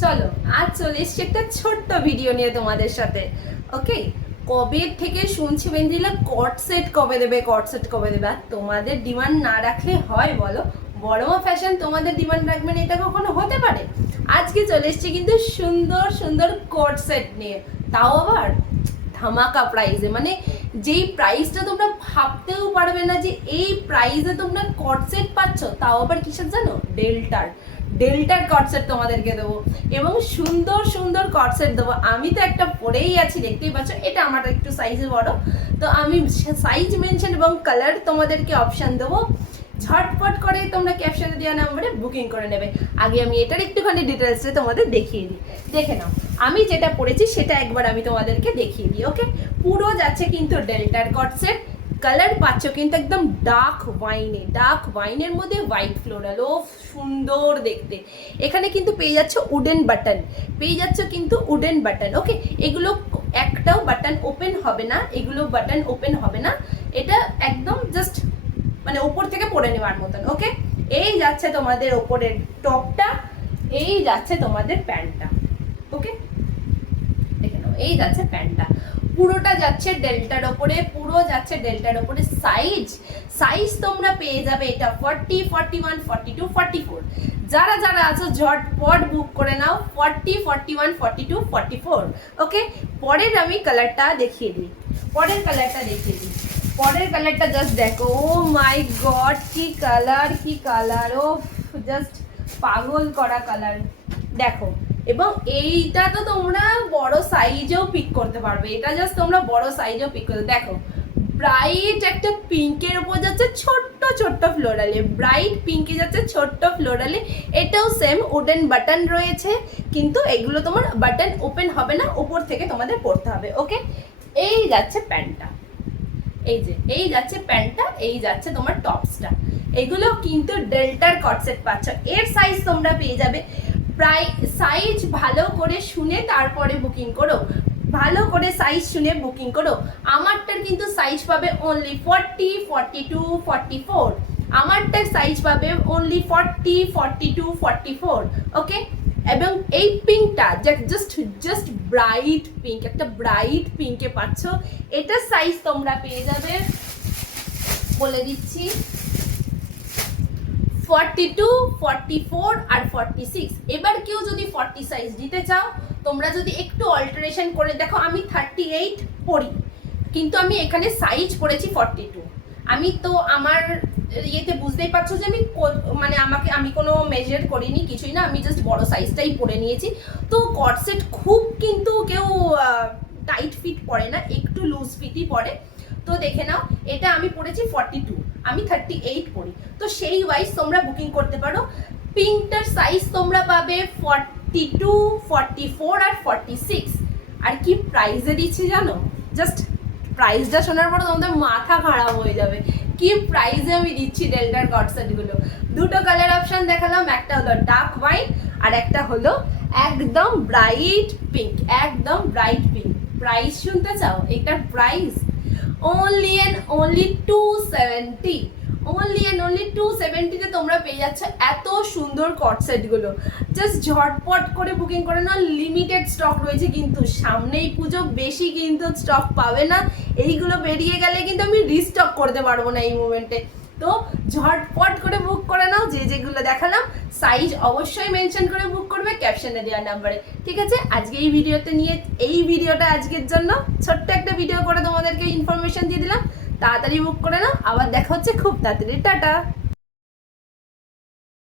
চলো আজ চলে এসছি একটা ছোট্ট ভিডিও নিয়ে তোমাদের সাথে। ওকে, কবে থেকে শুনছি বেঞ্জিলা কট সেট কবে দেবে, কট সেট কবে দেবে। আর তোমাদের ডিমান্ড না রাখলে হয় বলো? বড়মা ফ্যাশন তোমাদের ডিমান্ড রাখবেন, এটা কখনো হতে পারে? আজকে চলে এসছি কিন্তু সুন্দর সুন্দর কট সেট নিয়ে, তাও আবার ধামাকা প্রাইসে। মানে যেই প্রাইসটা তোমরা ভাবতেও পারবে না যে এই প্রাইসে তোমরা কট সেট পাচ্ছ, তাও আবার কিসের জানো? ডেল্টার কট সেট তোমাদেরকে দেবো, এবং সুন্দর সুন্দর কট সেট দেবো। আমি তো একটা পরেই আছি, দেখতেই পাচ্ছ, এটা আমার একটু সাইজে বড়, তো আমি সাইজ মেনশন এবং কালার তোমাদেরকে অপশান দেবো। ঝটপট করে তোমরা ক্যাপশনে দেওয়া নাম্বারে বুকিং করে নেবে। আগে আমি এটার একটুখানি ডিটেলসে তোমাদের দেখিয়ে দিই, দেখে নাও। আমি যেটা পড়েছি সেটা একবার আমি তোমাদেরকে দেখিয়ে দিই। ওকে, পুরো যাচ্ছে কিন্তু ডেল্টার কট সেট। কালার পাচ্ছ কিন্তু একদম ডার্ক ওয়াইনের মধ্যে হোয়াইট ফ্লোরাল, ও সুন্দর দেখতে। এখানে কিন্তু পেয়ে যাচ্ছে উডেন বাটন, ওকে। এগুলো একটাও বাটন ওপেন হবে না, এটা একদম জাস্ট মানে ওপর থেকে পরে নেওয়ার মতন। ওকে, এই যাচ্ছে তোমাদের ওপরের টপটা, এই যাচ্ছে তোমাদের প্যান্টটা। ওকে, দেখে নাও, এই যাচ্ছে প্যান্টটা, পুরোটা যাচ্ছে ডেল্টার ওপরে, সাইজ তোমরা পেয়ে যাবে এটা 40, 41, 42, 44। যারা যারা আছো ঝটপট বুক করে নাও 40, 41, 42, 44। ওকে, পরের আমি কালারটা দেখিয়ে দিই, পরের কালারটা জাস্ট দেখো। ও মাই গড, কি কালার, ও জাস্ট পাগল করা কালার দেখো। এবং এইটা তো তোমরা বড় সাইজেও পিক করতে পারবে, দেখো। ব্রাইট একটা পিঙ্কের উপর যাচ্ছে ছোট্ট ফ্লোরালে, এটাও সেম উডেন বাটন রয়েছে, কিন্তু এগুলো তোমার বাটন ওপেন হবে না, উপর থেকে তোমাদের পড়তে হবে। ওকে, এই যাচ্ছে প্যান্টটা, এই যাচ্ছে তোমার টপসটা। এগুলো কিন্তু ডেল্টার কটসেট পাচ্ছ। এর সাইজ তোমরা পেয়ে যাবে, প্রায় সাইজ ভালো করে শুনে তারপরে বুকিং করো, আমারটার কিন্তু সাইজ পাবে অনলি 40, 42, 44। আমারটার সাইজ পাবে অনলি 40, 42, 44। ওকে, এবং এই পিঙ্কটা জাস্ট ব্রাইট পিঙ্কে পাচ্ছ। এটার সাইজ তোমরা পেয়ে যাবে, বলে দিচ্ছি, 42, 44 আর 46। এবার কেউ যদি 40 সাইজ দিতে চাও, তোমরা যদি একটু অল্টারেশন করে দেখো, আমি 38 পরি, কিন্তু আমি এখানে সাইজ পড়েছি 42। আমি তো আমার ইয়েতে বুঝতেই পারছো যে আমি কোনো মেজার করিনি, কিছুই না, আমি জাস্ট বড় সাইজটাই পরে নিয়েছি। তো কটসেট খুব কিন্তু কেউ টাইট ফিট পরে না, একটু লুজ ফিটই পরে। তো দেখে নাও, এটা আমি পড়েছি 42, আমি 38 পড়ি, তো সেই ওয়াইজ তোমরা বুকিং করতে পারো। পিঙ্কটার সাইজ তোমরা পাবে 42, 44 আর 46। আর কি প্রাইসে দিচ্ছি জানো? জাস্ট প্রাইসটা শোনার পর তোমাদের মাথা খারাপ হয়ে যাবে, কি প্রাইসে আমি দিচ্ছি ডেল্টার কটসেটগুলো। দুটো কালার অপশন দেখালাম, একটা হলো ডার্ক ওয়াইন আর একটা হলো একদম ব্রাইট পিঙ্ক, প্রাইস শুনতে চাও? এটার প্রাইস only and only 270, তে তোমরা পেয়ে যাচ্ছ এত সুন্দর কট সেটগুলো। জাস্ট ঝটপট করে বুকিং করে নাও, লিমিটেড স্টক রয়েছে, কিন্তু সামনেই পুজো, বেশি কিন্তু স্টক পাবে না। এইগুলো বেরিয়ে গেলে কিন্তু আমি রিস্টক করতে পারবো না এই মুমেন্টে। তো ঝটপট করে বুক করে নাও, যেগুলো দেখালাম সাইজ অবশ্যই মেনশন করে বুক করবে ক্যাপশনে দেওয়া নাম্বারে। ঠিক আছে, আজকে এই ভিডিওটা আজকের জন্য ছোট্ট একটা ভিডিও করে তোমাদেরকে ইনফরমেশন দিয়ে দিলাম। তাড়াতাড়ি বুক করে নাও, আবার দেখা হচ্ছে খুব তাড়াতাড়ি। টাটা।